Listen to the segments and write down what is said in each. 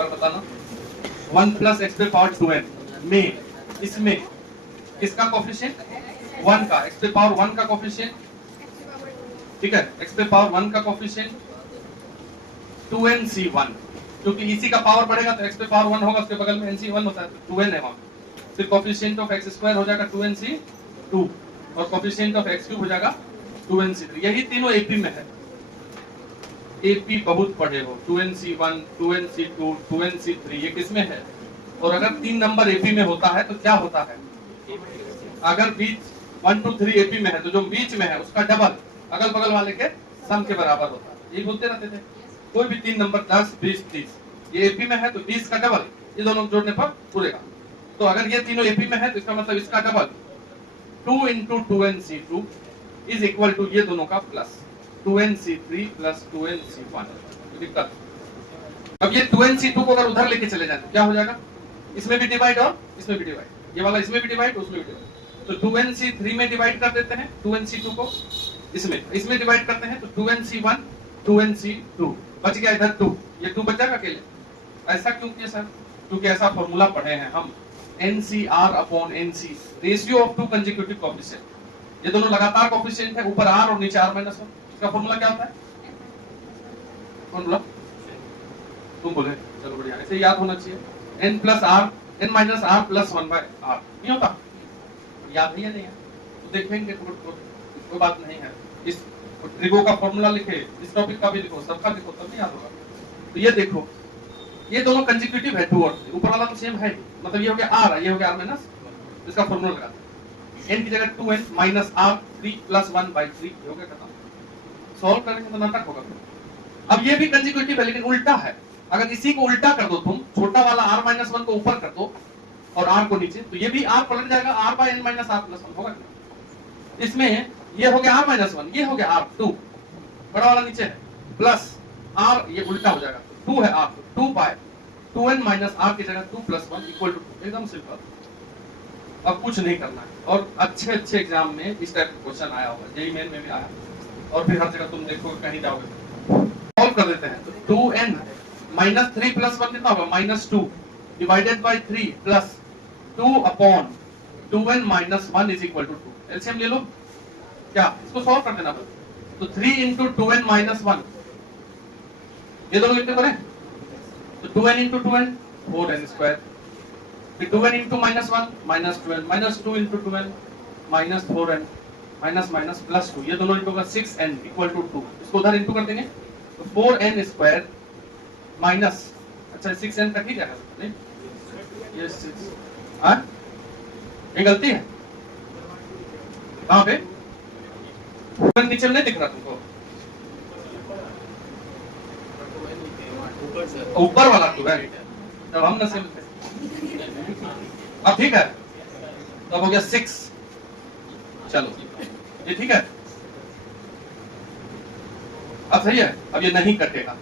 बार बताना। 1 plus x पे power 2n में इसमें किसका कोफिशिएंट 1 का, एक्स पे पावर 1 का कोफिशिएंट, ठीक है, एक्स पे पावर 1 का कोफिशिएंट 2nc1, क्योंकि इसी का पावर बढ़ेगा तो एक्स पे पावर 1 होगा, उसके बगल में nc1 होता है तो 2n है वहां, फिर कोफिशिएंट ऑफ एक्स स्क्वायर हो जाएगा 2nc2 और कोफिशिएंट ऑफ एक्स क्यूब हो जाएगा 2nc3। यही तीनों एपी में है, एपी बहुत पढ़े हो, 2nc1 2nc2 2nc3 ये किसमें है। और अगर 3 नंबर एपी में होता है तो क्या होता है, अगर बीच 1 2 3 एपी में है तो जो बीच में है उसका डबल अगल बगल वाले के सम के बराबर होता है, यही बोलते रहते थे। कोई भी 3 नंबर 10 20 30 ये एपी में है तो 20 का डबल ये दोनों जोड़ने पर पूरेगा। तो अगर ये तीनों एपी में है तो इसका मतलब इसका double 2 into 2nc2 is equal to ये दोनों का प्लस 2nc3 प्लस 2nc1। दिक्कत, अब ये 2nc2 को अगर उधर लेके चले जाए तो क्या हो जाएगा, इसमें भी डिवाइड और इसमें भी डिवाइड, ये वाला इसमें भी डिवाइड उसमें भी डिवाइड, तो 2nc3 में डिवाइड कर देते हैं 2nc2 को, इसमें डिवाइड करते हैं तो 2nc1 2nc2 बच गया इधर 2, ये 2 बचा अकेले। ऐसा क्यों किया सर, क्योंकि ऐसा फॉर्मूला पढ़े हैं हम, NCR upon NC, ratio of to consecutive coefficient. ये दोनों लगातार कोएफिशिएंट है, ऊपर R और नीचे R माइनस 1, इसका फॉर्मूला क्या होता है, कौन बोला, तुम बोले, चलो बढ़िया, ऐसे याद होना चाहिए, n plus R n minus R plus 1 by R, नहीं होता, याद है या नहीं है, तो देखेंगे कोई बात नहीं है। इस ट्रिगो का फॉर्मूला लिखे, इस टॉपिक का भी लिखो, सबका लिखो तब नहीं याद होगा। तो ये देखो, ये दोनों कंसेक्यूटिव है 2 और 3, ऊपर वाला तो सेम है, मतलब ये हो गया R, ये हो गया R माइनस, इसका फॉर्मूला लगाते हैं, n की जगह 2n minus R 3 plus 1 bye 3 हो गया खत्म। सॉल्व करेंगे तो नाटक होगा। अब ये भी कंसेक्यूटिव है लेकिन उल्टा है, अगर इसी को उल्टा कर दो तुम, छोटा वाला R माइनस 1 को ऊपर कर दो और R को नीचे, तो ये भी R पलट जाएगा, R by n minus R plus 1 होगा। इसमें ये हो गया R माइनस 1, ये हो गया R 2, बड़ा वाला नीचे है, प्लस R, ये उल्टा हो जाएगा, 2 है R, 2 bye 2n minus R की जगह 2 प्लस 1 इक्वल टू 2, एकदम सिंपल। अब कुछ नहीं करना है, और अच्छे अच्छे एग्जाम में इस टाइप का क्वेश्चन आया होगा, जेईई मेन में भी आया, और फिर हर जगह तुम देखो कहीं जाओगे। सॉल्व कर देते हैं, तो 2n माइनस 3 प्लस 1 कितना होगा, minus 2 divided by 3 plus 2 upon 2n minus 1 is equal to 2। LCM ले लो, क्या इसको सॉल्व कर देना बस, तो 3 into 2n माइनस 1, ये दोनों कितने करें, तो 2n into 2n 4n square, फिर 2n into minus 1 minus 2n, minus 2 into 2n minus 4n, minus minus plus 2, ये दोनों इंटू का 6n इक्वल टू 2, इसको उधर इंटू कर देंगे तो 4n स्क्वायर माइनस, अच्छा 6n तक ही जाएगा नहीं, ये 6, हाँ ये गलती है कहाँ पे, नीचे नहीं दिख रहा तुमको, ऊपर वाला तो है, जब हम नशे में थे, अब ठीक है, तो अब हो गया 6, चलो ये ठीक है, अब सही है, अब ये नहीं कटेगा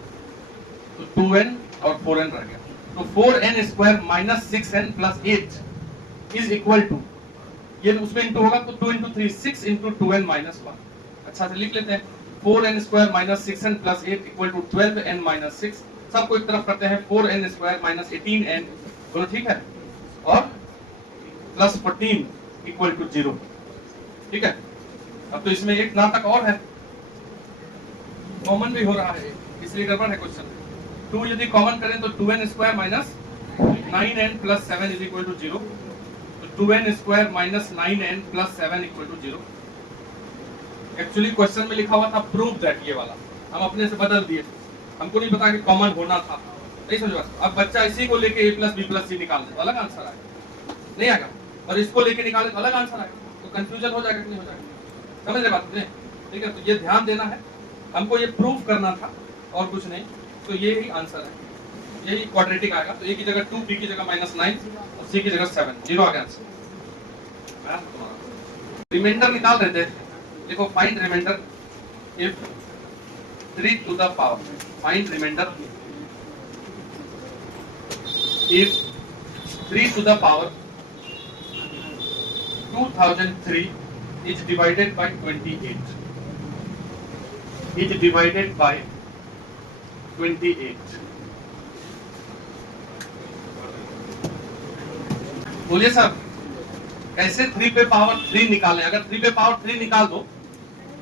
तो 2n और 4n रह गया, तो 4n square minus 6n plus 8 is equal to, ये उसमें इंटू होगा तो 2 into 3 6 into 2n माइनस 1, अच्छा से लिख लेते हैं, 4n square minus 6n plus 8 equal to 12n minus 6, सबको एक तरफ करते हैं, 4n स्क्वायर माइनस 18n, दोनों ठीक है, और प्लस 14 इक्वल टू 0, ठीक है। अब तो इसमें एक नाटक और है, कॉमन भी हो रहा है, इसलिए गड़बड़ है क्वेश्चन। 2 यदि कॉमन करें तो 2n square minus 9n plus 7 is equal to 0, तो 2n square minus 9n plus 7 equal to 0। Actually question में लिखा हुआ था प्रूव दैट, ये वाला हम अपने से बदल दिए, हमको नहीं पता कि कॉमन होना था, नहीं समझ बात। अब बच्चा इसी को लेके a प्लस बी प्लस सी निकाल दे तो अलग आंसर आएगा, नहीं आएगा, और इसको लेके निकाले तो अलग आंसर आएगा, तो कंफ्यूजन हो जाएगा कि नहीं हो जाएगा, समझ रहे बात नहीं, ठीक है। तो ये ध्यान देना है, हमको ये प्रूव करना था और कुछ नहीं, तो ये ही आंसर है, यही क्वाड्रेटिक आएगा, तो a की जगह 2, b की जगह माइनस 9 और c की जगह 7, 0 आ गया आंसर। रिमाइंडर निकाल रहे थे, देखो find remainder if 3 to the power, find remainder if 3 to the power 2003 is divided by 28, is divided by 28, बोलिए सर, कैसे 3 पे पावर 3 निकालें? अगर 3 पे पावर 3 निकाल दो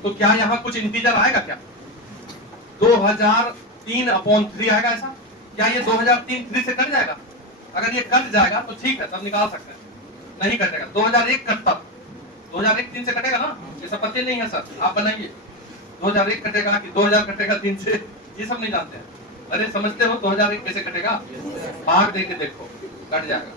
तो क्या यहाँ कुछ इंटीजर आएगा क्या? 2003 अपॉन 3 आएगा ऐसा? क्या ये 2003 3 से कट जाएगा? अगर ये कट जाएगा तो ठीक है, तब निकाल सकते हैं। नहीं कटेगा। 2001 कटता, 2001 3 से कटेगा ना? ये सब पता नहीं है सर, आप बनाइए। 2001 कटेगा कि 2000 कटेगा 3 से, ये सब नहीं जानते हैं। अरे समझते हो 2001 कैसे कटेगा? भाग दे के देखो, कट जाएगा।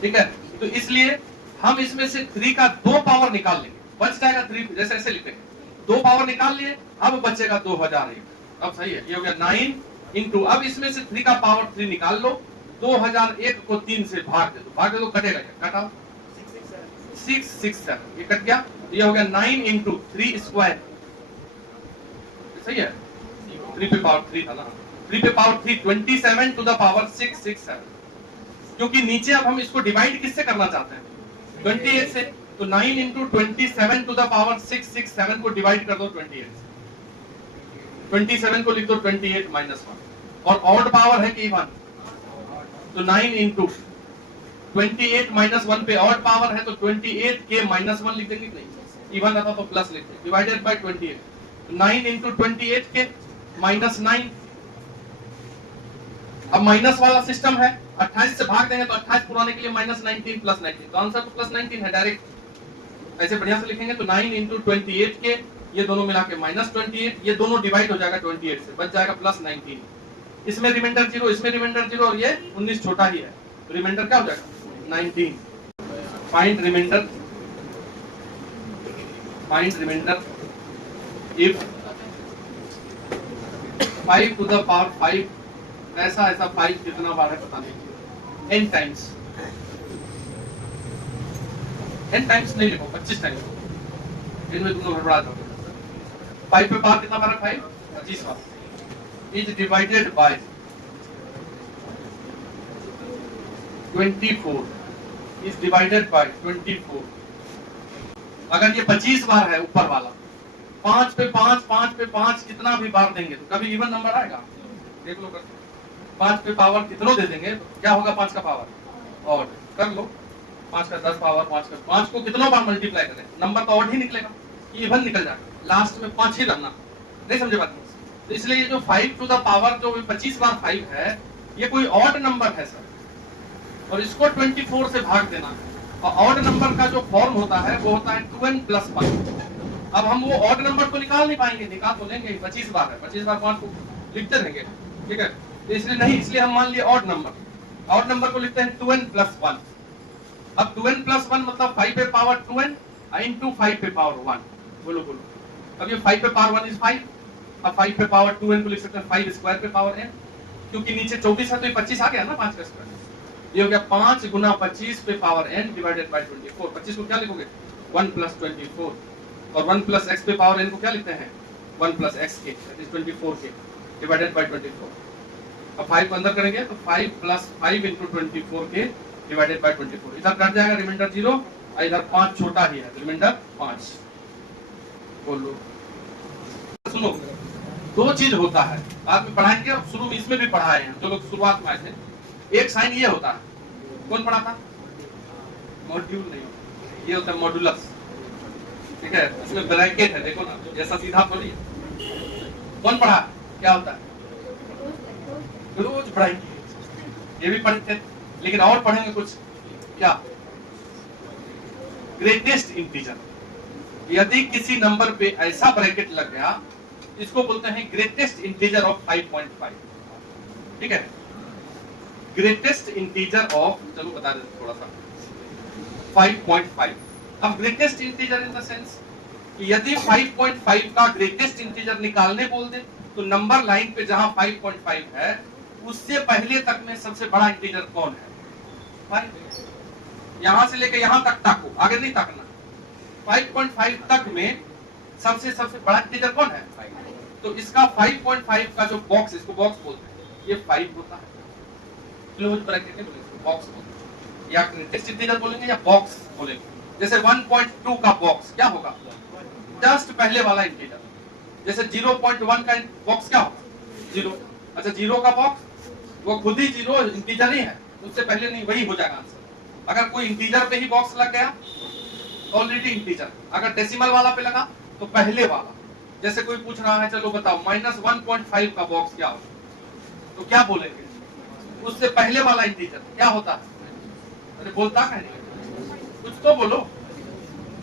ठीक है, तो इसलिए हम इसमें से 3 का 2 पावर निकाल लेंगे, बच जाएगा 3, जैसे ऐसे लिखेंगे 2 पावर निकाल लिए, अब बचेगा 2001। अब सही है, ये हो गया 9 इंटू, अब इसमें से 3 का पावर 3 निकाल लो, 2001 को 3 से भाग दे दो, कटेगा क्या? कटा 667, ये कट गया। ये हो गया 9 इंटू 3 स्क्वायर, सही है। 3 पे पावर 3 था ना, 3 पे पावर 3 27 टू द पावर 667, क्योंकि नीचे अब हम इसको डिवाइड किससे करना चाहते हैं? 28 से, तो 9 इंटू 27 टू द पावर 667 को डिवाइड कर दो 28 से, 27 को लिख दो 28 माइनस 1, और ऑड पावर है कि इवन, तो 9 इंटू 28 माइनस 1 पे ऑड पावर है, तो 28 के माइनस 1 लिख देंगे, नहीं इवन आता तो प्लस लिखते, डिवाइडेड बाय 28, 9 इंटू 28 के माइनस 9। अब माइनस वाला सिस्टम है, 28 से भाग देंगे तो 28 पुराने के लिए माइनस 19 प्लस 19, तो आंसर तो प्लस 19 है डायरेक्ट। ऐसे बढ़िया से लिखेंगे तो 9 इंटू 28 के ये दोनों मिला के माइनस 28, ये दोनों डिवाइड हो जाएगा 28 से, बच जाएगा प्लस 19। इसमें रिमाइंडर 0, इसमें रिमाइंडर 0, और ये 19 छोटा ही है, तो रिमाइंडर क्या हो जाएगा? 19। Find remainder, find remainder if 5 to the power 5, ऐसा 5 कितना बार है पता नहीं, n टाइम्स, n टाइम्स नहीं लिखो, 25 टाइम्स, इनमें तुम लोग गड़बड़ा जाओगे। 5 पे पावर कितना बार है? 5, 25 बार, is divided by 24, is divided by 24। अगर ये 25 बार है ऊपर वाला, 5 पे 5, 5 पे 5 कितना भी बार देंगे तो कभी इवन नंबर आएगा? देख लो, 5 पे पावर कितनों दे देंगे तो क्या होगा? 5 का पावर, और कर लो 5 का 10 पावर, 5 को कितनों बार मल्टीप्लाई करें, नंबर तो और ही निकलेगा, इवन निकल जाएगा, लास्ट में 5 ही रखना। नहीं समझे बात? तो इसलिए ये जो 5 टू द पावर जो 25 बार 5 है, ये कोई ऑड नंबर है सर, और इसको 24 से भाग देना, और ऑड नंबर का जो फॉर्म होता है वो होता है 2n प्लस 1। अब हम वो ऑड नंबर को निकाल नहीं पाएंगे, निकाल तो लेंगे, 25 बार है, 25 बार 5 को लिखते रहेंगे, ठीक है, इसलिए नहीं, इसलिए हम मान लिए ऑड नंबर को लिखते हैं 2n प्लस 1। अब 2n प्लस 1 मतलब 5 पे पावर 2n इंटू 5 पे पावर 1, बोलो। अब ये 5 पे पावर 1 इज 5, अब 5 पे पावर 2n को लिख सकते हैं 5 स्क्वायर पे पावर n, क्योंकि नीचे 24 है तो ये 25 आ गया ना, 5 का स्क्वायर, ये हो गया 5 गुना 25 पे पावर n डिवाइडेड बाय 24। 25 को क्या लिखोगे? 1 प्लस 24, और 1 प्लस x पे पावर n को क्या लिखते हैं? 1 प्लस x के, दैट इज 24 के डिवाइडेड बाय 24। अब 5 को अंदर करेंगे तो 5 प्लस 5 इंटू 24 के डिवाइडेड बाय 24, इधर कट जाएगा, रिमाइंडर 0, और इधर 5 छोटा ही है, रिमाइंडर 5। बोलो, सुनो, 2 चीज होता है, बाद में पढ़ाएंगे, और शुरू में इसमें भी पढ़ाए हैं जो लोग शुरुआत में आए थे। एक साइन ये होता है, कौन पढ़ा था? मॉड्यूल नहीं, ये होता है मॉडुलस, ठीक है, इसमें ब्रैकेट है, देखो ना, जैसा सीधा थोड़ी है। कौन पढ़ा? क्या होता है? रोज पढ़ाएंगे, ये भी पढ़ते थे, लेकिन और पढ़ेंगे कुछ, क्या? Greatest integer. यदि किसी नंबर पे ऐसा ब्रैकेट लग गया, इसको बोलते हैं ग्रेटेस्ट इंटीजर ऑफ 5.5, ठीक है, ग्रेटेस्ट इंटीजर ऑफ, चलो बता देते थोड़ा सा, 5.5। अब greatest integer in the sense कि यदि 5.5 का ग्रेटेस्ट इंटीजर निकालने बोल दे, तो नंबर लाइन पे जहां 5.5 है उससे पहले तक में सबसे बड़ा इंटीजर कौन है? 5। यहां से लेकर यहां तक ताको, आगे नहीं ताकना। 5.5 तक में सबसे बड़ा इंटीजर कौन है? 5। तो इसका 5.5 का जो बॉक्स, इसको बॉक्स बोलते हैं, ये 5 होता है, क्लोज ब्रैकेट में बॉक्स बोलते हैं, या ग्रेटेस्ट इंटीजर बोलेंगे या बॉक्स बोलेंगे। जैसे 1.2 का बॉक्स क्या होगा? जस्ट पहले वाला इंटीजर। जैसे 0.1 का बॉक्स क्या होगा? 0। अच्छा, 0 का बॉक्स वो खुद ही 0 इंटीजर ही है, उससे पहले नहीं, वही हो जाएगा आंसर। अगर कोई इंटीजर पे ही बॉक्स लग गया ऑलरेडी इंटीजर, अगर डेसिमल वाला पे लगा तो पहले वाला। जैसे कोई पूछ रहा है चलो बताओ -1.5 का बॉक्स क्या होता है, तो क्या बोलेंगे? उससे पहले वाला इंटीजर क्या होता है? अरे बोलता है नहीं, कुछ तो बोलो।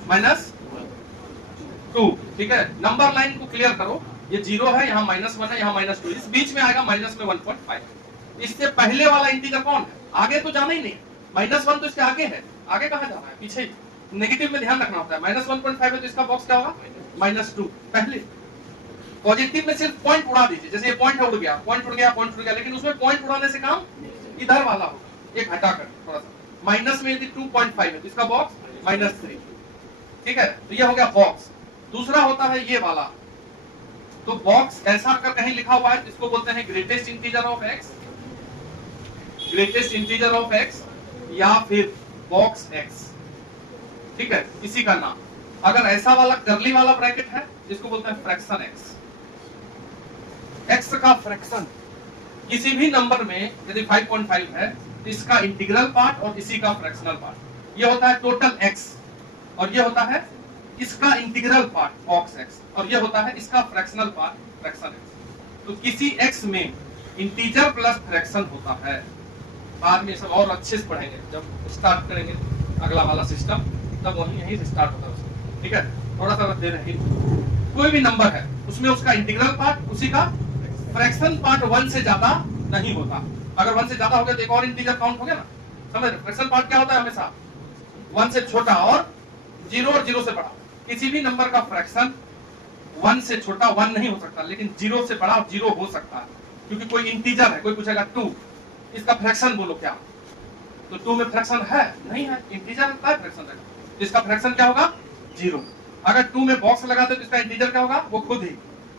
-2, ठीक है। नंबर लाइन को क्लियर करो, ये 0 है, यहाँ -1 है, यहाँ -2, इस बीच में आएगा माइनस में 1.5। इससे पहले वाला इंटीजर कौन है? आगे तो जाना ही नहीं, -1 तो इसके आगे है, आगे कहाँ जाना है? पीछे ही। नेगेटिव में ध्यान रखना होता है, -1.5 है तो इसका बॉक्स क्या होगा? -2 पहले। पॉजिटिव में सिर्फ पॉइंट उड़ा दीजिए, जैसे ये पॉइंट उड़ गया, पॉइंट उड़ गया, पॉइंट उड़ गया, लेकिन उसमें पॉइंट उड़ाने से काम इधर वाला होगा, एक हटाकर थोड़ा सा। माइनस में यदि 2.5 है तो इसका बॉक्स -3, ठीक है। तो ये हो गया बॉक्स। दूसरा होता है ये वाला, तो बॉक्स ऐसा अगर कहीं लिखा हुआ है इसको बोलते हैं greatest integer of x, greatest integer of x, या फिर बॉक्स एक्स, ठीक है, इसी का नाम। अगर ऐसा वाला कर्ली वाला ब्रैकेट है जिसको बोलते हैं फ्रैक्शन एक्स, एक्स का फ्रैक्शन किसी भी नंबर में यदि 5.5 है तो इसका इंटीग्रल पार्ट और इसी का फ्रैक्शनल पार्ट, ये होता है टोटल एक्स, और ये होता है इसका इंटीग्रल पार्ट बॉक्स एक्स, और ये होता है इसका फ्रैक्शनल पार्ट फ्रैक्शन एक्स। तो किसी एक्स में इंटीजर प्लस फ्रैक्शन होता है। बाद में सब और अच्छे से पढ़ेंगे जब स्टार्ट करेंगे अगला वाला सिस्टम, तब वही यहीं से स्टार्ट होता है, ठीक है। थोड़ा सा दे रहे हैं, कोई भी नंबर है उसमें उसका इंटीग्रल पार्ट उसी का फ्रैक्शन पार्ट 1 से ज्यादा नहीं होता। अगर 1 से ज्यादा हो गया तो एक और इंटीजर काउंट हो गया ना, समझ रहे? फ्रैक्शन पार्ट क्या होता है? हमेशा 1 से छोटा और 0 से बड़ा। किसी भी नंबर का फ्रैक्शन 1 से छोटा 1 नहीं हो सकता, लेकिन 0 से बड़ा 0 हो सकता है, क्योंकि कोई इंटीजर है। कोई पूछेगा 2, इसका फ्रैक्शन बोलो क्या, तो 2 में फ्रैक्शन है नहीं है, इंटीजर है, फ्रैक्शन रहेगा, इसका फ्रैक्शन क्या होगा? 0। अगर 2 में बॉक्स लगाते तो इसका इंटीजर क्या होगा? वो खुद ही।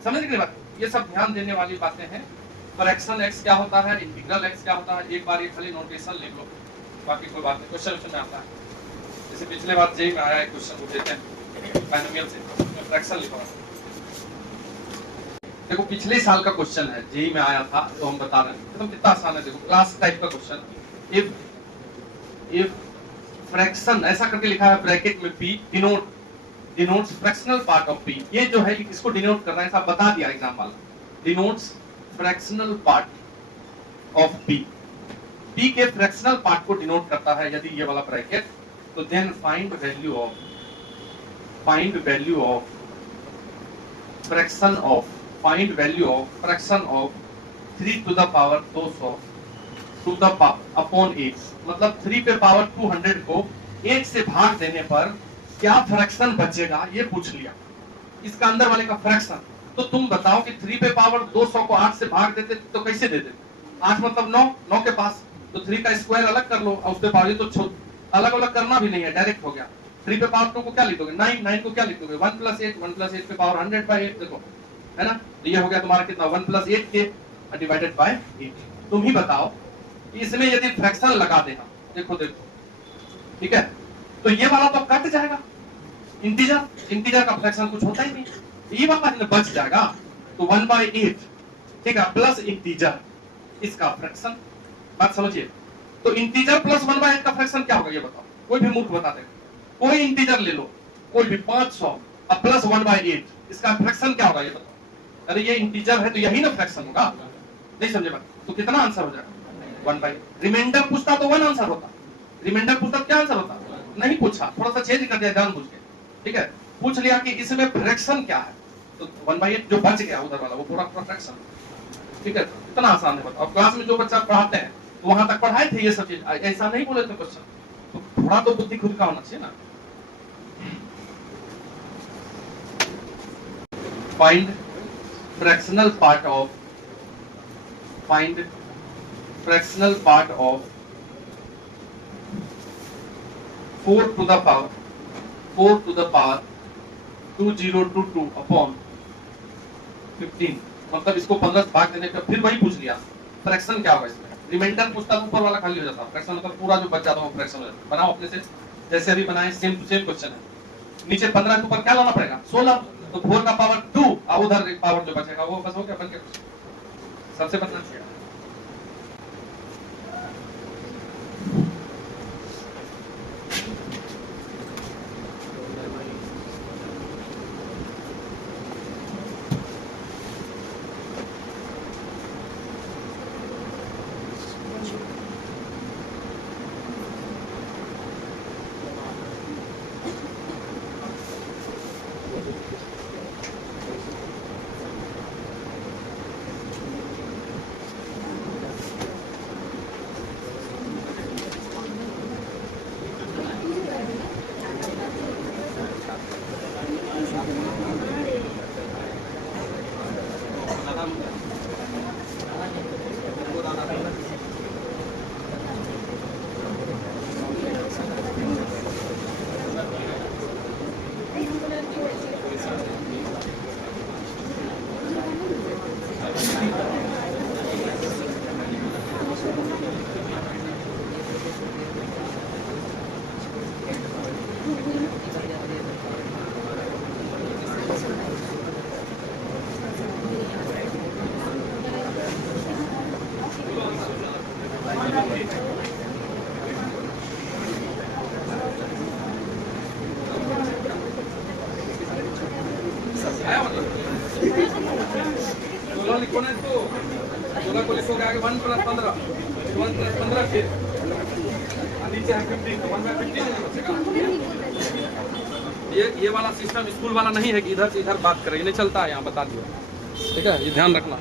समझ गए बात? ये सब ध्यान देने वाली बातें हैं। फ्रैक्शन एक्स क्या होता है, इंटीग्रल एक्स क्या होता है, एक बार ये खाली नोटेशन लिख लो, बाकी कोई बात नहीं। क्वेश्चन में आता है, जैसे पिछले बार जेई में आया एक क्वेश्चन, वो देते हैं बाइनोमियल से, उसमें फ्रैक्शन लिखा है। देखो पिछले साल का क्वेश्चन है, जेई में आया था, तो हम बता रहे हैं तो कितना आसान है। देखो क्लास टाइप का क्वेश्चन, इफ फ्रैक्शन ऐसा करके लिखा है ब्रैकेट में p denotes fractional part of p, ये जो है इसको डिनोट कर रहा है, ऐसा बता दिया एग्जाम वाला, denotes fractional part of p, p के फ्रैक्शनल पार्ट को डिनोट करता है यदि ये वाला ब्रैकेट, तो then find value of fraction of 3 to the power 200 to the power upon 8, मतलब 3 पे पावर 200 को 8 से भाग देने पर क्या फ्रैक्शन बचेगा, ये पूछ लिया। इसका अंदर वाले का फ्रैक्शन, तो तुम बताओ कि 3 पे पावर 200 को 8 से भाग देते तो कैसे दे देते? 8 मतलब 9 के पास, तो 3 का स्क्वायर अलग कर लो और उस पे पावर, तो अलग अलग करना भी नहीं है, डायरेक्ट हो गया। 3 पे पावर 2 को क्या लिख दोगे? 9 को क्या लिख दोगे? 1 + 8 पे पावर 100/8, देखो है ना, तो ये हो गया तुम्हारा कितना? 1 + 8 के डिवाइडेड बाय 8। तुम ही बताओ इसमें यदि फ्रैक्शन लगा देना, देखो ठीक है, तो ये वाला तो कट जाएगा, इंटीजर का फ्रैक्शन कुछ होता ही नहीं, ये वाला बच जाएगा, तो 1/8, ठीक है, प्लस इंटीजर इसका फ्रैक्शन। बात समझिए, तो इंटीजर प्लस 1/8 का फ्रैक्शन क्या होगा ये बताओ, कोई भी मूर्ख बता देगा। कोई इंटीजर ले लो, कोई भी 500 और प्लस 1/8, इसका फ्रैक्शन क्या होगा ये बताओ? अरे ये इंटीजर है तो यही ना फ्रैक्शन होगा, नहीं समझे बात? तो कितना आंसर हो जाएगा? 1/8। रिमाइंडर पूछता तो 1 आंसर होता, रिमाइंडर पूछता क्या आंसर होता? नहीं पूछा, थोड़ा सा चेंज कर दिया जानबूझ के, ठीक है। पूछ लिया कि इसमें फ्रैक्शन क्या है, तो 1/8 जो बच गया उधर वाला वो पूरा फ्रैक्शन, ठीक है। इतना आसान है बताओ। क्लास में जो बच्चा पढ़ाते हैं तो वहां तक पढ़ाए थे ये सब चीज, ऐसा नहीं बोले थे क्वेश्चन, तो थोड़ा तो बुद्धि खुद का होना चाहिए ना। Find fractional part of 4 to the power 2022 upon 15, मतलब इसको 15 से भाग देने का, फिर वही पूछ लिया फ्रैक्शन क्या होगा इसमें। रिमाइंडर पूछता तो ऊपर वाला खाली हो जाता, फ्रैक्शन मतलब पूरा जो बच जाता है वो फ्रैक्शन हो जाता। बनाओ अपने से, जैसे अभी बनाए सेम टू सेम क्वेश्चन है। नीचे 15 के ऊपर क्या लाना पड़ेगा? 16, तो 4 का पावर 2 और उधर एक पावर जो बचेगा वो बस हो गया, बन गया। सबसे बदला 1 + 15 1 + 15 फिर नीचे है 15 तो 1 / 15 नहीं बचेगा। ये वाला सिस्टम स्कूल वाला नहीं है कि इधर से इधर बात करेंगे, नहीं चलता है यहाँ, बता दिया। ठीक है, ये ध्यान रखना,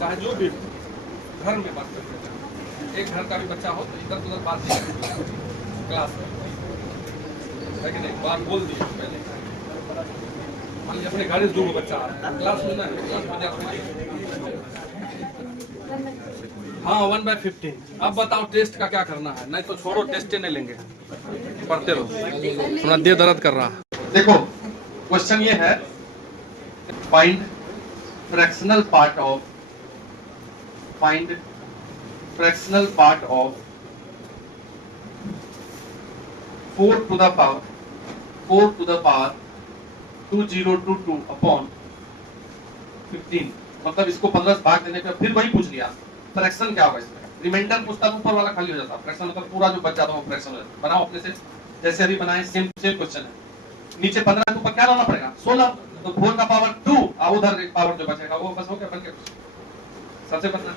चाहे जो भी घर में बात करते, एक घर का भी बच्चा हो तो इधर उधर बात नहीं करें क्लास में, है कि नहीं? बात बोल दी पहले, मान लीजिए अपने घर से 2 बच्चा आ रहा है क्लास में, ना क्लास में हाँ 1 / 15। अब बताओ टेस्ट का क्या करना है? नहीं तो छोड़ो, टेस्ट नहीं लेंगे, पढ़ते रहो, थोड़ा देह दर्द कर रहा है। देखो क्वेश्चन ये है, find fractional part of 4 to the power 2022 upon 15। मतलब इसको 15 से भाग देने पे फिर वही पूछ लिया, फ्रैक्शन क्या होगा इसमें? रिमाइंडर पूछता तो ऊपर वाला खाली हो जाता, फ्रैक्शन मतलब पूरा जो बच जाता है वो फ्रैक्शन हो जाता। बनाओ अपने से, जैसे अभी बनाए, सेम क्वेश्चन है। नीचे 15 के ऊपर क्या लाना पड़ेगा? 16, तो 4 का पावर 2 और उधर एक पावर जो बचेगा वो बस हो गया, बन गया। सबसे पहले